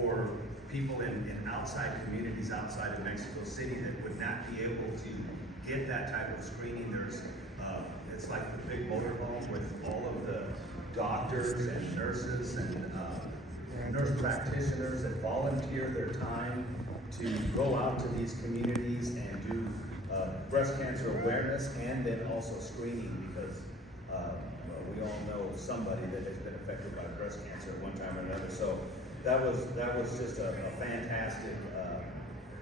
for people in outside communities outside of Mexico City that would not be able to get that type of screening. There's, it's like the big motorhome with all of the doctors and nurses and nurse practitioners that volunteer their time to go out to these communities and do breast cancer awareness and then also screening, because we all know somebody that has been affected by breast cancer at one time or another. So that was just a fantastic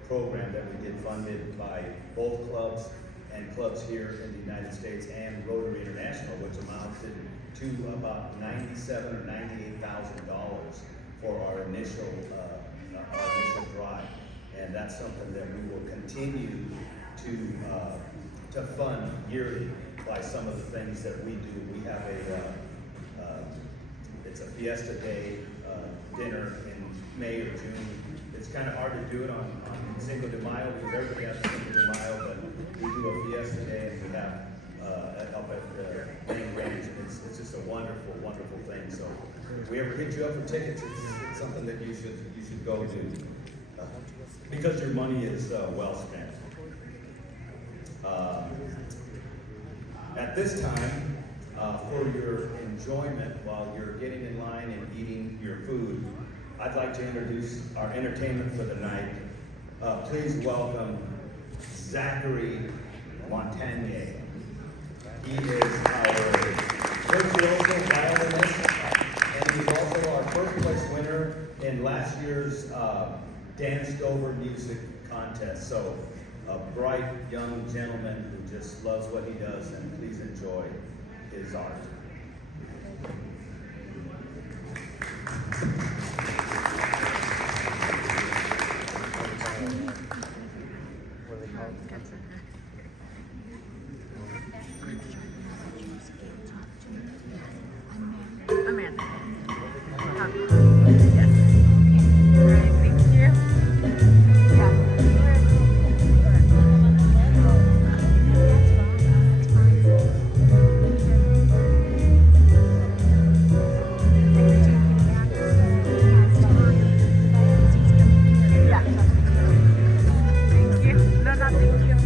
program that we did, funded by both clubs and clubs here in the United States and Rotary International, which amounted to about $97,000 or $98,000 for our initial drive. And that's something that we will continue to fund yearly by some of the things that we do. We have it's a Fiesta Day dinner in May or June. It's kind of hard to do it on Cinco de Mayo because everybody has Cinco de Mayo, but we do a Fiesta Day and we have up at the main ranch, and it's just a wonderful, wonderful thing. So if we ever hit you up for tickets, it's something that you should go to because your money is well spent. At this time, for your enjoyment while you're getting in line and eating your food, I'd like to introduce our entertainment for the night. Please welcome Zachary Montagne. He is our virtuoso violinist, and he's also our first place winner in last year's Danced Over Music Contest. So a bright young gentleman who just loves what he does, and please enjoy his art. Amanda. Yes. All right, thank you. Yeah. Thank you. No, thank you.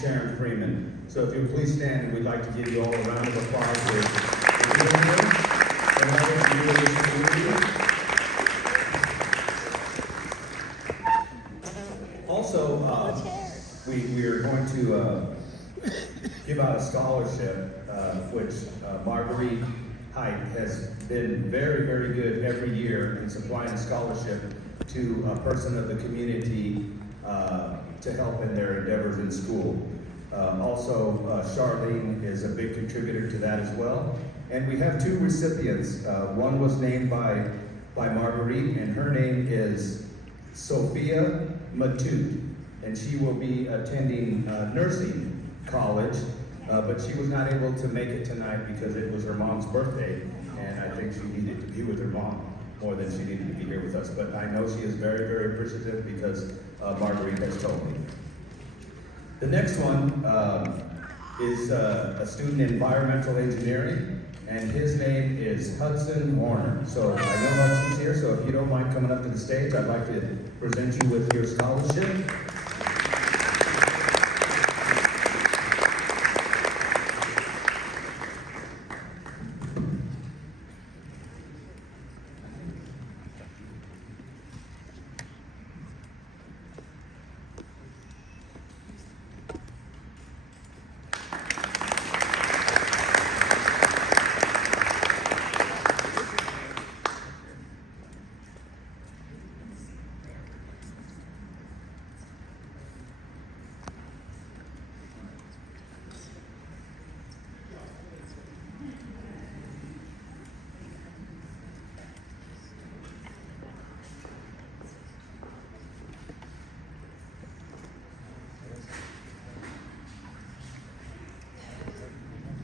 Sharon Freeman. So if you'll please stand, and we'd like to give you all a round of applause for Also, we are going to give out a scholarship, which Marguerite Height has been very, very good every year in supplying a scholarship to a person of the community to help in their endeavors in school. Also, Charlene is a big contributor to that as well. And we have two recipients. One was named by Marguerite, and her name is Sophia Matute. And she will be attending nursing college, but she was not able to make it tonight because it was her mom's birthday, and I think she needed to be with her mom more than she needed to be here with us. But I know she is very, very appreciative because Marguerite has told me. The next one is a student in environmental engineering, and his name is Hudson Warner. So I know Hudson's here, so if you don't mind coming up to the stage, I'd like to present you with your scholarship.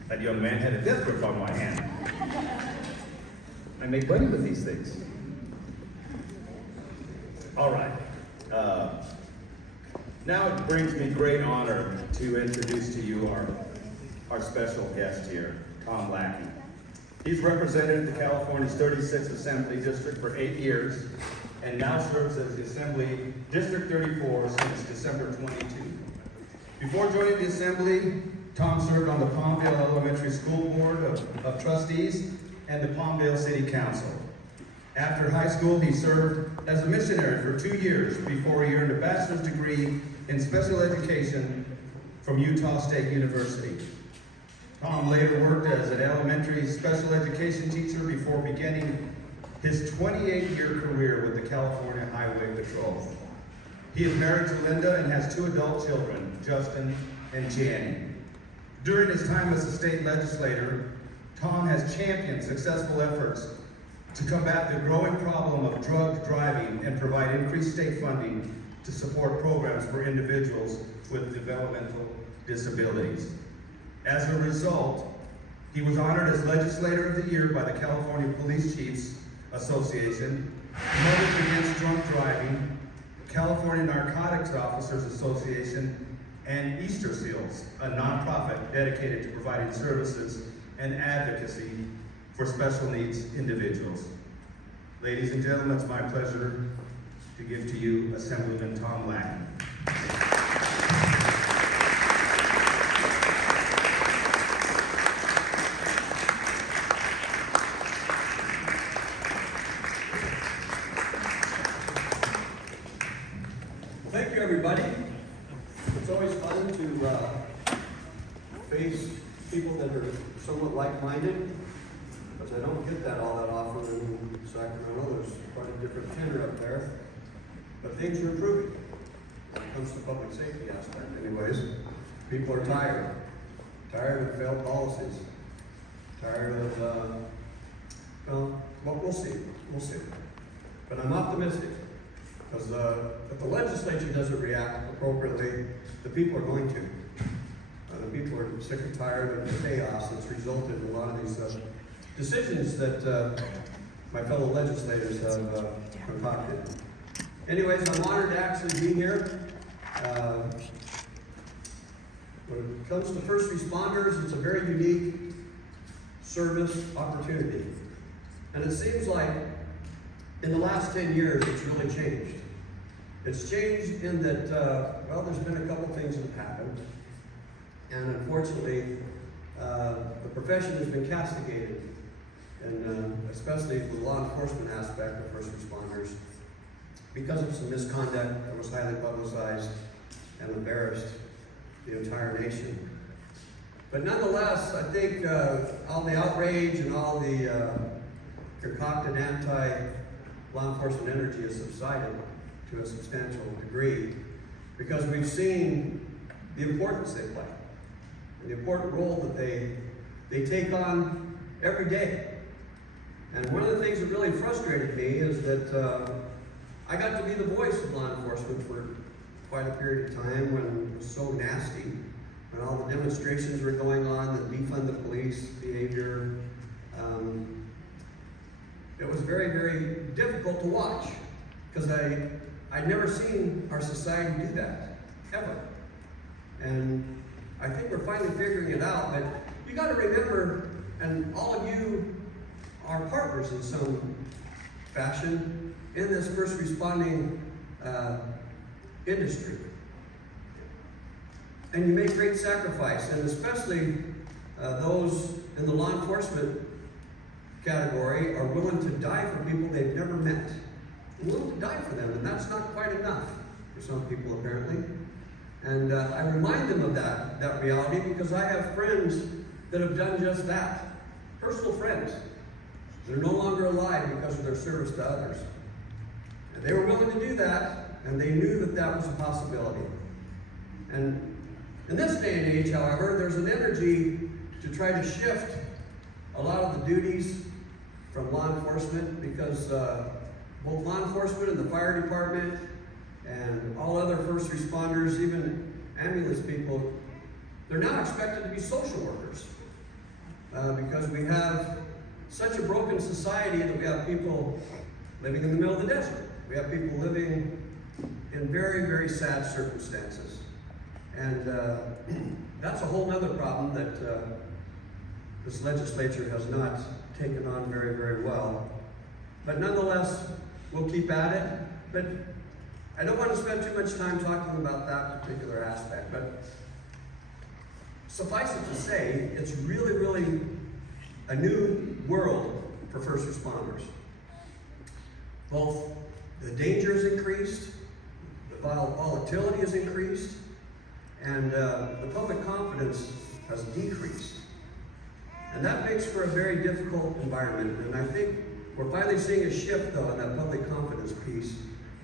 That young man had a death grip on my hand. I make money with these things. All right. Now it brings me great honor to introduce to you our special guest here, Tom Lackey. He's represented the California's 36th Assembly District for 8 years and now serves as the Assembly District 34 since December 22. Before joining the Assembly, Tom served on the Palmdale Elementary School Board of Trustees and the Palmdale City Council. After high school, he served as a missionary for 2 years before he earned a bachelor's degree in special education from Utah State University. Tom later worked as an elementary special education teacher before beginning his 28-year career with the California Highway Patrol. He is married to Linda and has 2 adult children, Justin and Janny. During his time as a state legislator, Tom has championed successful efforts to combat the growing problem of drug driving and provide increased state funding to support programs for individuals with developmental disabilities. As a result, he was honored as Legislator of the Year by the California Police Chiefs Association, Mothers Against Drunk Driving, California Narcotics Officers Association, and Easter Seals, a nonprofit dedicated to providing services and advocacy for special needs individuals. Ladies and gentlemen, it's my pleasure to give to you Assemblyman Tom Lackey. Thank you, everybody. It's always fun to face people that are somewhat like-minded, because I don't get that all that often in Sacramento. There's quite a different tenor up there, but things are improving when it comes to public safety aspect. Anyways, people are tired of failed policies, tired of, well, we'll see. But I'm optimistic. Because if the legislature doesn't react appropriately, the people are going to. The people are sick and tired of the chaos that's resulted in a lot of these decisions that my fellow legislators have concocted. Anyways, I'm honored to actually be here. When it comes to first responders, it's a very unique service opportunity. And it seems like in the last 10 years, it's really changed. It's changed in that, well, there's been a couple things that have happened. And unfortunately, the profession has been castigated, and especially the law enforcement aspect of first responders, because of some misconduct that was highly publicized and embarrassed the entire nation. But nonetheless, I think all the outrage and all the concocted anti-law enforcement energy has subsided to a substantial degree, because we've seen the importance they play, and the important role that they take on every day. And one of the things that really frustrated me is that I got to be the voice of law enforcement for quite a period of time when it was so nasty, when all the demonstrations were going on, the defund the police behavior. It was very, very difficult to watch, because I'd never seen our society do that, ever. And I think we're finally figuring it out, but you gotta remember, and all of you are partners in some fashion in this first responding industry. And you make great sacrifice, and especially those in the law enforcement category are willing to die for people they've never met. Willing to die for them, and that's not quite enough for some people apparently. And I remind them of that reality, because I have friends that have done just that. Personal friends. They're no longer alive because of their service to others. And they were willing to do that, and they knew that that was a possibility. And in this day and age, however, there's an energy to try to shift a lot of the duties from law enforcement, because both law enforcement and the fire department and all other first responders, even ambulance people, they're now expected to be social workers. because we have such a broken society that we have people living in the middle of the desert. We have people living in very, very sad circumstances. And that's a whole other problem that this legislature has not taken on very, very well. But nonetheless, we'll keep at it. But I don't want to spend too much time talking about that particular aspect. But suffice it to say, it's really, really a new world for first responders. Both the danger has increased, the volatility has increased, and the public confidence has decreased. And that makes for a very difficult environment. And I think we're finally seeing a shift, though, in that public confidence piece.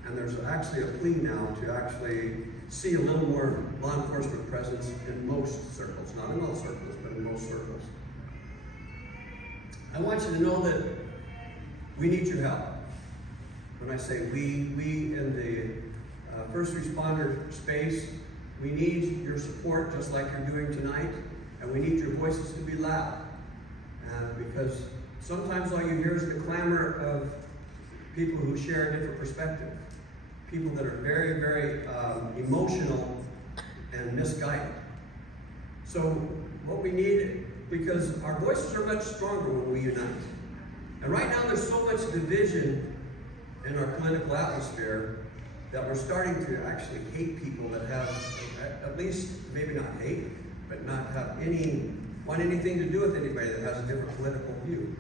And there's actually a plea now to actually see a little more law enforcement presence in most circles. Not in all circles, but in most circles. I want you to know that we need your help. When I say we in the first responder space, we need your support just like you're doing tonight, and we need your voices to be loud. Because sometimes all you hear is the clamor of people who share a different perspective. People that are very, very emotional and misguided. So what we need, because our voices are much stronger when we unite. And right now there's so much division in our political atmosphere that we're starting to actually hate people that have, at least maybe not hate, but not have want anything to do with anybody that has a different political view.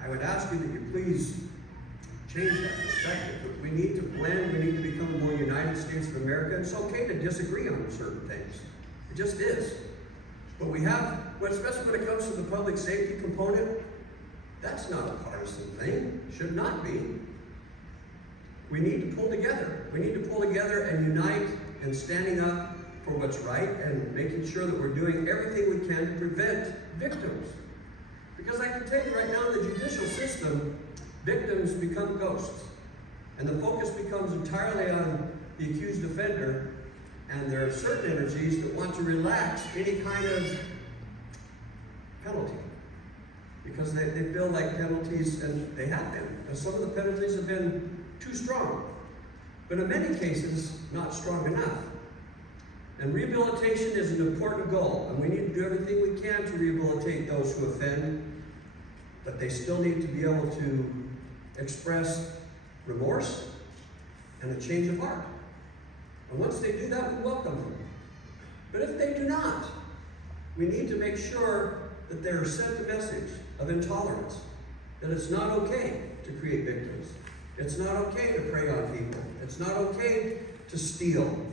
I would ask you that you please change that perspective. We need to blend, we need to become a more United States of America. It's okay to disagree on certain things. It just is. But we have, especially when it comes to the public safety component, that's not a partisan thing. Should not be. We need to pull together. We need to pull together and unite in standing up for what's right and making sure that we're doing everything we can to prevent victims. Because I can tell you right now in the judicial system, victims become ghosts. And the focus becomes entirely on the accused offender, and there are certain energies that want to relax any kind of penalty. Because they feel like penalties, and they have been, because some of the penalties have been too strong. But in many cases, not strong enough. And rehabilitation is an important goal, and we need to do everything we can to rehabilitate those who offend, but they still need to be able to express remorse and a change of heart. And once they do that, we welcome them. But if they do not, we need to make sure that they're sent a message of intolerance, that it's not okay to create victims. It's not okay to prey on people. It's not okay to steal.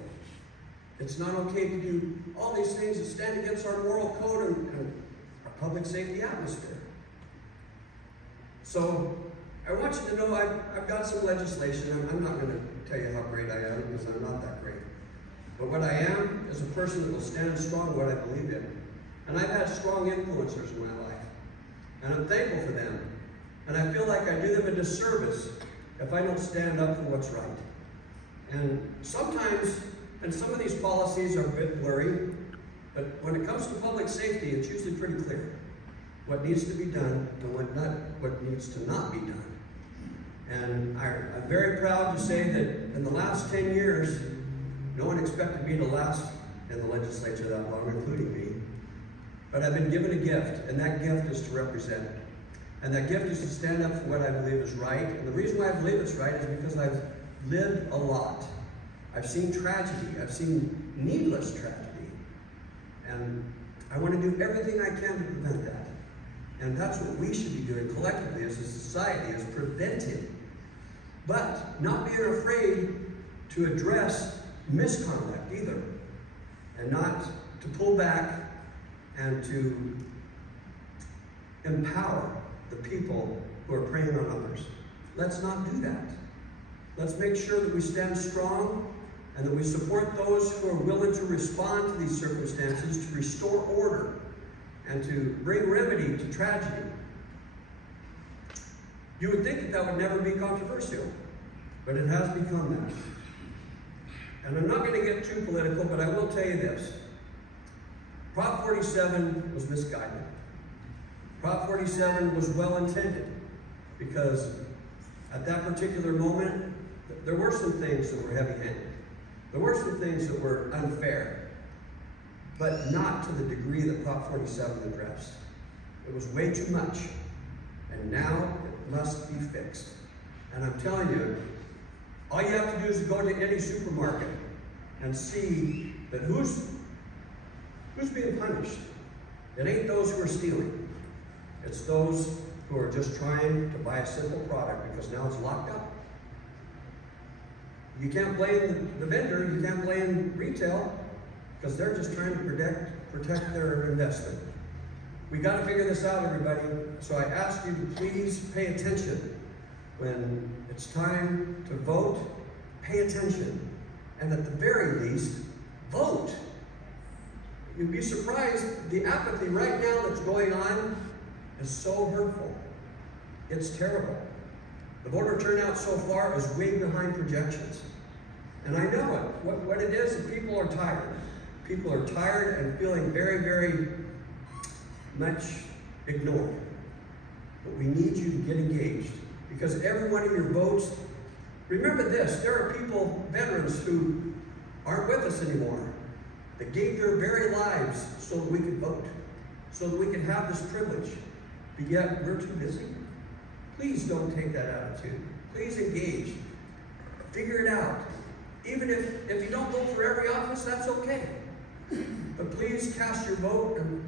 It's not okay to do all these things that stand against our moral code and our public safety atmosphere. So I want you to know I've got some legislation. I'm not going to tell you how great I am, because I'm not that great. But what I am is a person that will stand strong in what I believe in. And I've had strong influencers in my life. And I'm thankful for them. And I feel like I do them a disservice if I don't stand up for what's right. And sometimes, and some of these policies are a bit blurry, but when it comes to public safety, it's usually pretty clear what needs to be done and what needs to not be done. And I'm very proud to say that in the last 10 years, no one expected me to last in the legislature that long, including me. But I've been given a gift, and that gift is to represent. And that gift is to stand up for what I believe is right. And the reason why I believe it's right is because I've lived a lot. I've seen tragedy. I've seen needless tragedy. And I want to do everything I can to prevent that. And that's what we should be doing collectively as a society, is preventing. But not being afraid to address misconduct either. And not to pull back and to empower the people who are preying on others. Let's not do that. Let's make sure that we stand strong and that we support those who are willing to respond to these circumstances, to restore order, and to bring remedy to tragedy. You would think that that would never be controversial, but it has become that. And I'm not going to get too political, but I will tell you this. Prop 47 was misguided. Prop 47 was well intended because at that particular moment, there were some things that were heavy-handed. There were some things that were unfair, but not to the degree that Prop 47 addressed. It was way too much, and now it must be fixed. And I'm telling you, all you have to do is go to any supermarket and see that who's being punished. It ain't those who are stealing. It's those who are just trying to buy a simple product because now it's locked up. You can't blame the vendor, you can't blame retail, because they're just trying to protect their investment. We got to figure this out, everybody. So I ask you to please pay attention. When it's time to vote, pay attention. And at the very least, vote. You'd be surprised, the apathy right now that's going on is so hurtful. It's terrible. The voter turnout so far is way behind projections. And I know it. What it is people are tired. People are tired and feeling very, very much ignored. But we need you to get engaged. Because every one of your votes, remember this, there are people, veterans, who aren't with us anymore, that gave their very lives so that we could vote, so that we could have this privilege. But yet, we're too busy. Please don't take that attitude. Please engage. Figure it out. Even if you don't vote for every office, that's okay. But please cast your vote and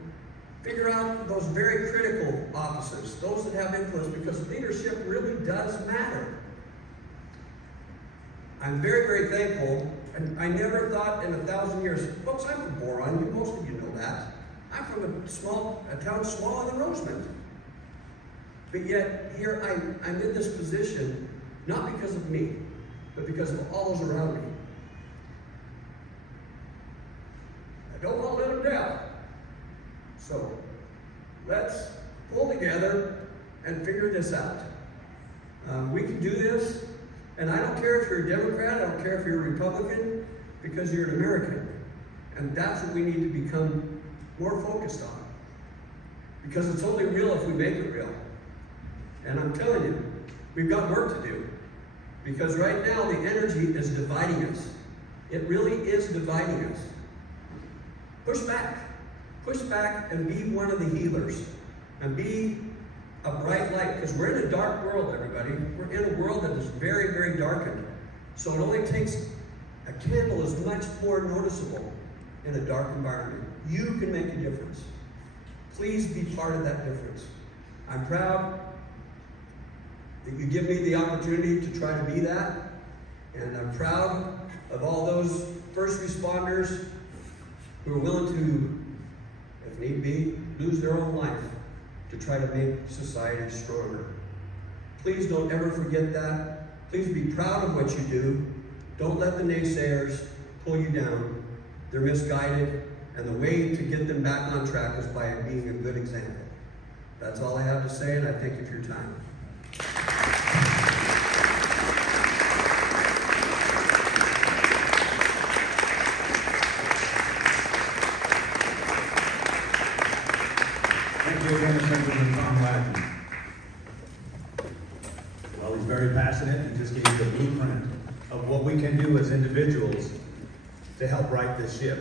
figure out those very critical offices, those that have influence, because leadership really does matter. I'm very, very thankful, and I never thought in 1,000 years, folks, I'm from Boron, most of you know that. I'm from a town smaller than Rosemont. But yet, here I'm in this position, not because of me, but because of all those around me. I don't want to let them down. So, let's pull together and figure this out. We can do this, and I don't care if you're a Democrat, I don't care if you're a Republican, because you're an American. And that's what we need to become more focused on. Because it's only real if we make it real. And I'm telling you, we've got work to do. Because right now, the energy is dividing us. It really is dividing us. Push back. Push back and be one of the healers. And be a bright light. Because we're in a dark world, everybody. We're in a world that is very, very darkened. So it only takes a candle is much more noticeable in a dark environment. You can make a difference. Please be part of that difference. I'm proud that you give me the opportunity to try to be that. And I'm proud of all those first responders who are willing to, if need be, lose their own life to try to make society stronger. Please don't ever forget that. Please be proud of what you do. Don't let the naysayers pull you down. They're misguided, and the way to get them back on track is by being a good example. That's all I have to say, and I thank you for your time. Thank you again, Assemblyman Tom Lackey. Well, he's very passionate. He just gave you the blueprint of what we can do as individuals to help right this ship.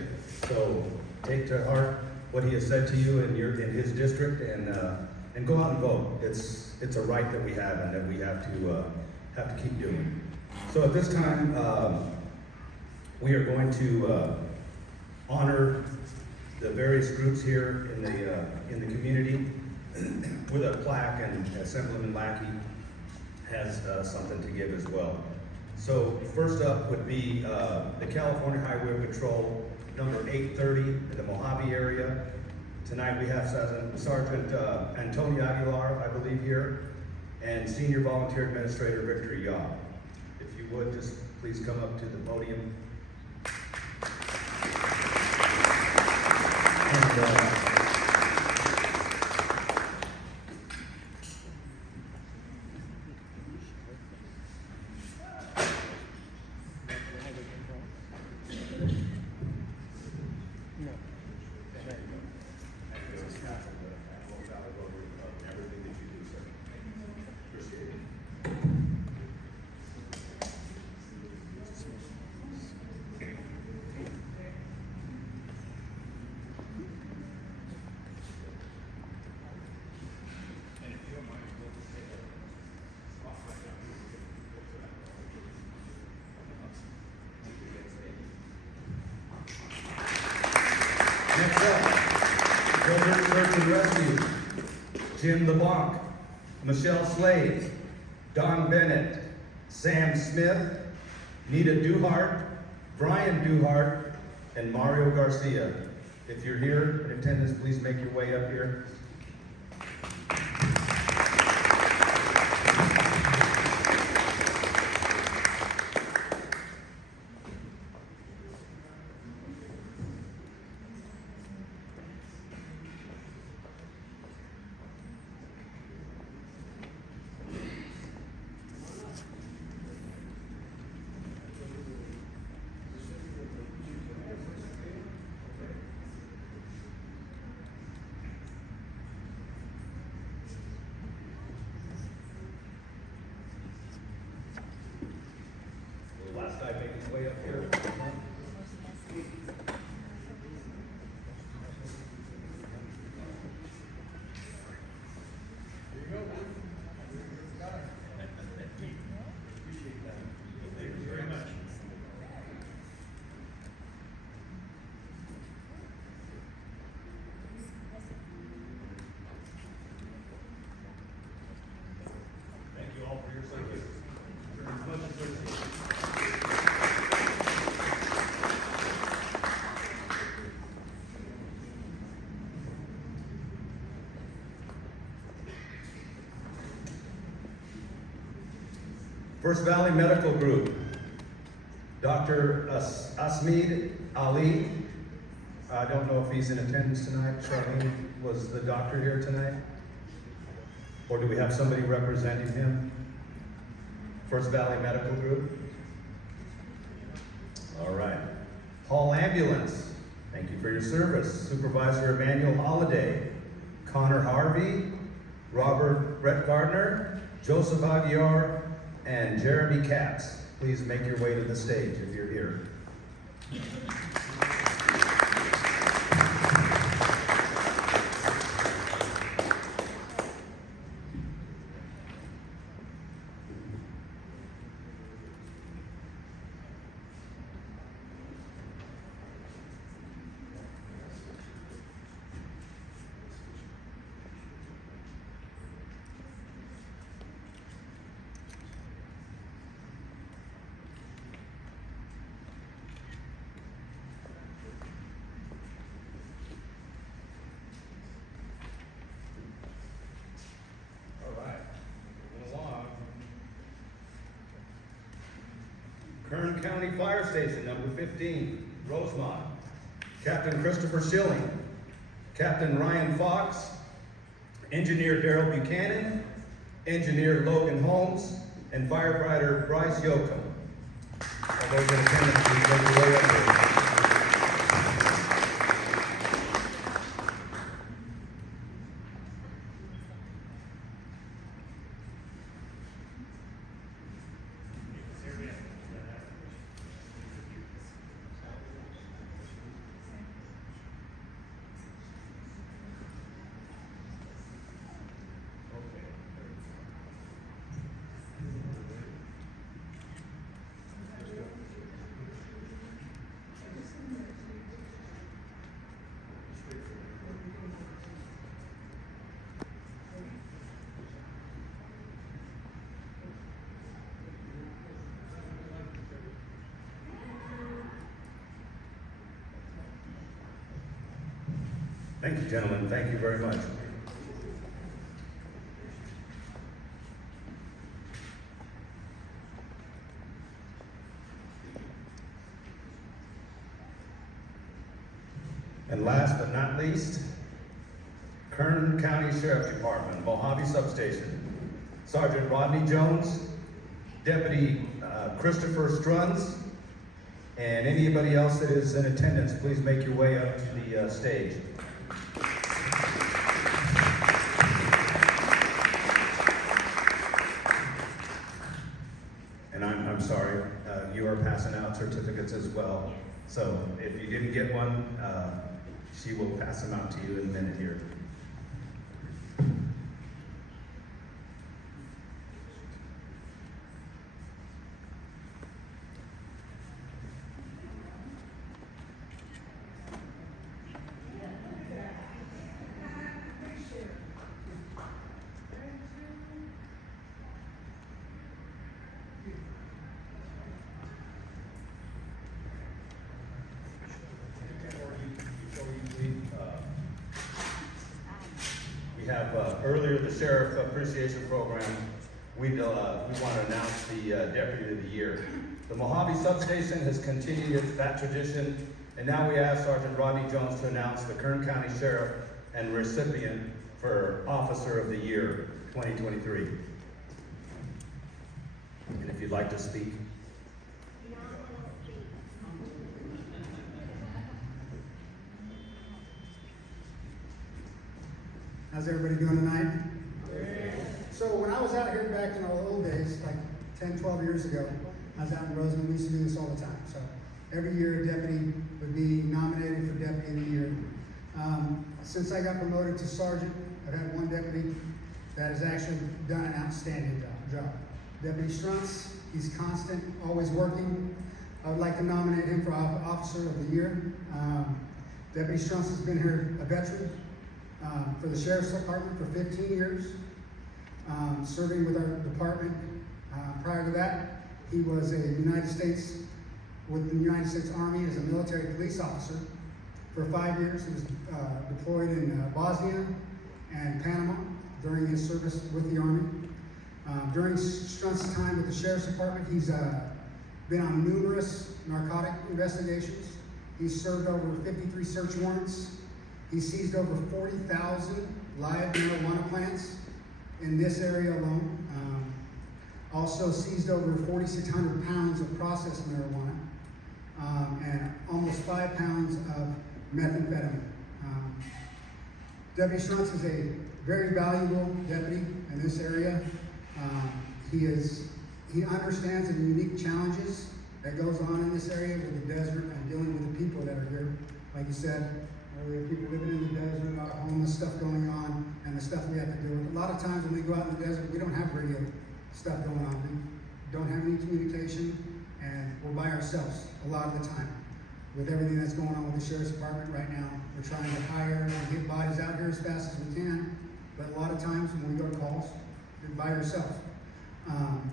So take to heart what he has said to you in his district, and go out and vote. It's a right that we have, and that we have to keep doing. So at this time, we are going to honor the various groups here in the community with a plaque, and Assemblyman Lackey has something to give as well. So first up would be the California Highway Patrol, number 830 in the Mojave area. Tonight we have Sergeant Antonio Aguilar, I believe, here, and Senior Volunteer Administrator Victor Yaw. If you would, just please come up to the podium. And, Church and Rescue, Jim LeBlanc, Michelle Slade, Don Bennett, Sam Smith, Nita Duhart, Brian Duhart, and Mario Garcia. If you're here in attendance, please make your way up here. Last guy making his way up here. Thank you all for your service. Much appreciated. First Valley Medical Group, Dr. Asmeed Ali. I don't know if he's in attendance tonight. Charlene was the doctor here tonight? Or do we have somebody representing him? First Valley Medical Group? All right. Hall Ambulance, thank you for your service. Supervisor Emmanuel Holiday, Connor Harvey, Robert Brett Gardner, Joseph Aguiar, and Jeremy Katz. Please make your way to the stage if you're here. Kern County Fire Station, number 15, Rosemont. Captain Christopher Schilling, Captain Ryan Fox, Engineer Daryl Buchanan, Engineer Logan Holmes, and Firefighter Bryce Yoakum. All those in attendance, please make your way up here. Thank you, gentlemen. Thank you very much. And last but not least, Kern County Sheriff Department, Mojave Substation. Sergeant Rodney Jones, Deputy Christopher Struns, and anybody else that is in attendance, please make your way up to the stage. And I'm sorry, you are passing out certificates as well. So if you didn't get one, she will pass them out to you in a minute here. have earlier the Sheriff Appreciation Program. We want to announce the Deputy of the Year. The Mojave Substation has continued that tradition, and now we ask Sergeant Rodney Jones to announce the Kern County Sheriff and recipient for Officer of the Year 2023. And if you'd like to speak. How's everybody doing tonight? So when I was out here back in the old days, like 10, 12 years ago, I was out in Roseman. We used to do this all the time. So every year a deputy would be nominated for Deputy of the Year. Since I got promoted to sergeant, I've had one deputy that has actually done an outstanding job. Deputy Struntz, he's constant, always working. I would like to nominate him for Officer of the Year. Deputy Struntz has been here a veteran for the Sheriff's Department for 15 years, serving with our department. Prior to that, he was with the United States Army as a military police officer for 5 years. He was deployed in Bosnia and Panama during his service with the Army. During Struntz's time with the Sheriff's Department, he's been on numerous narcotic investigations. He's served over 53 search warrants. He seized over 40,000 live marijuana plants in this area alone. Also seized over 4,600 pounds of processed marijuana and almost 5 pounds of methamphetamine. Deputy Struntz is a very valuable deputy in this area. He understands the unique challenges that goes on in this area with the desert and dealing with the people that are here. Like you said, we have people living in the desert, a lot of homeless stuff going on, and the stuff we have to do. A lot of times when we go out in the desert, we don't have radio stuff going on. We don't have any communication, and we're by ourselves a lot of the time. With everything that's going on with the Sheriff's Department right now, we're trying to hire and get bodies out here as fast as we can, but a lot of times when we go to calls, you're by yourself.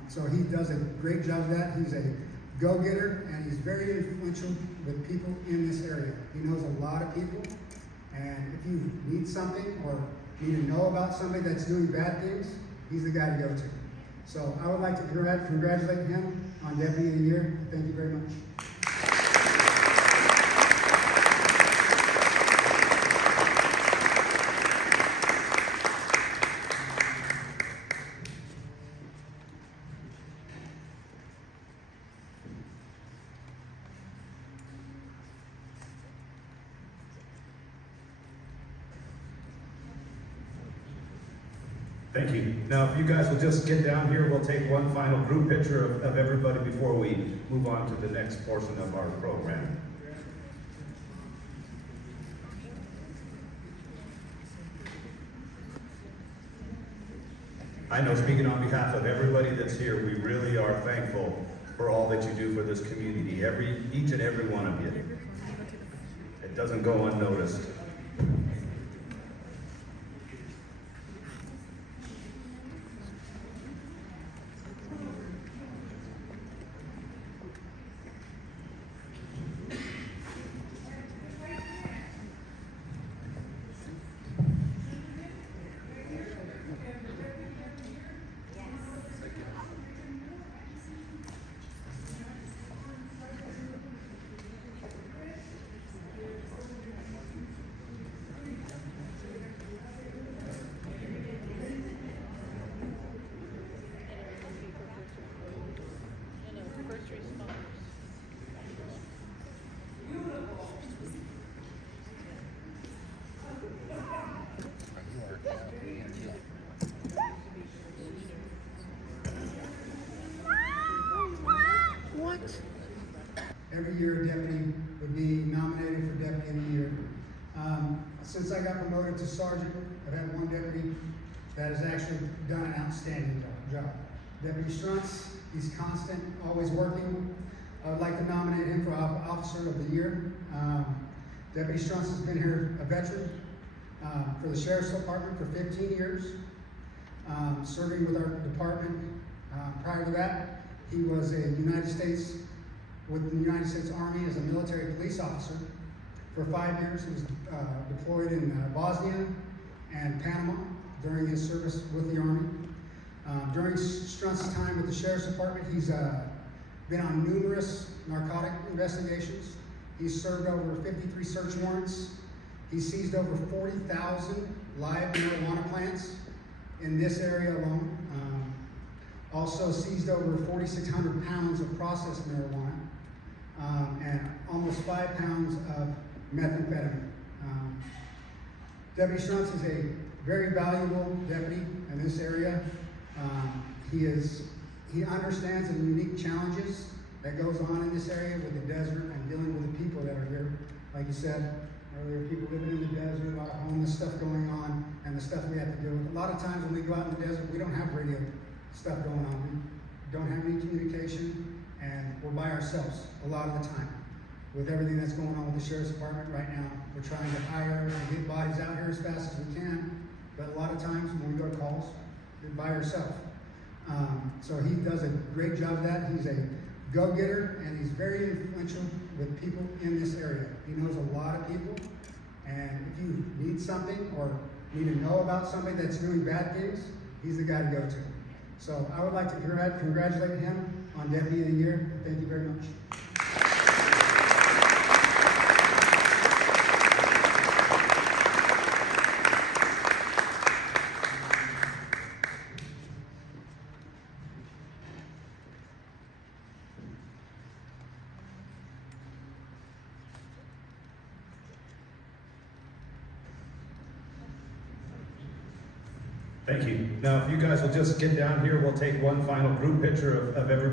So he does a great job of that. He's a go-getter, and he's very influential with people in this area. He knows a lot of people, and if you need something or need to know about somebody that's doing bad things, he's the guy to go to. So I would like to congratulate him on Deputy of the Year. Thank you very much. Thank you. Now, if you guys will just get down here, we'll take one final group picture of everybody before we move on to the next portion of our program. I know, speaking on behalf of everybody that's here, we really are thankful for all that you do for this community, each and every one of you. It doesn't go unnoticed. Every year a deputy would be nominated for Deputy of the Year. Since I got promoted to sergeant, I've had one deputy that has actually done an outstanding job. Deputy Struntz, he's constant, always working. I would like to nominate him for Officer of the Year. Deputy Struntz has been here a veteran for the Sheriff's Department for 15 years, serving with our department. Prior to that, he was with the United States Army as a military police officer for 5 years. He was deployed in Bosnia and Panama during his service with the Army. During Strunt's time with the Sheriff's Department, he's been on numerous narcotic investigations. He's served over 53 search warrants. He's seized over 40,000 live marijuana plants in this area alone. Also seized over 4,600 pounds of processed marijuana and almost 5 pounds of methamphetamine. Deputy Struntz is a very valuable deputy in this area. He understands the unique challenges that goes on in this area with the desert and dealing with the people that are here. Like you said earlier, people living in the desert, a lot of homeless stuff going on, and the stuff we have to deal with. A lot of times when we go out in the desert, we don't have radio stuff going on. We don't have any communication, and we're by ourselves a lot of the time. With everything that's going on with the Sheriff's Department right now, we're trying to hire and get bodies out here as fast as we can, but a lot of times when we go to calls, you're by yourself. So he does a great job of that. He's a go-getter, and he's very influential with people in this area. He knows a lot of people, and if you need something or need to know about somebody that's doing bad things, he's the guy to go to. So I would like to congratulate him on Deputy of the Year. Thank you very much. Thank you. Now, if you guys will just get down here, we'll take one final group picture of everybody.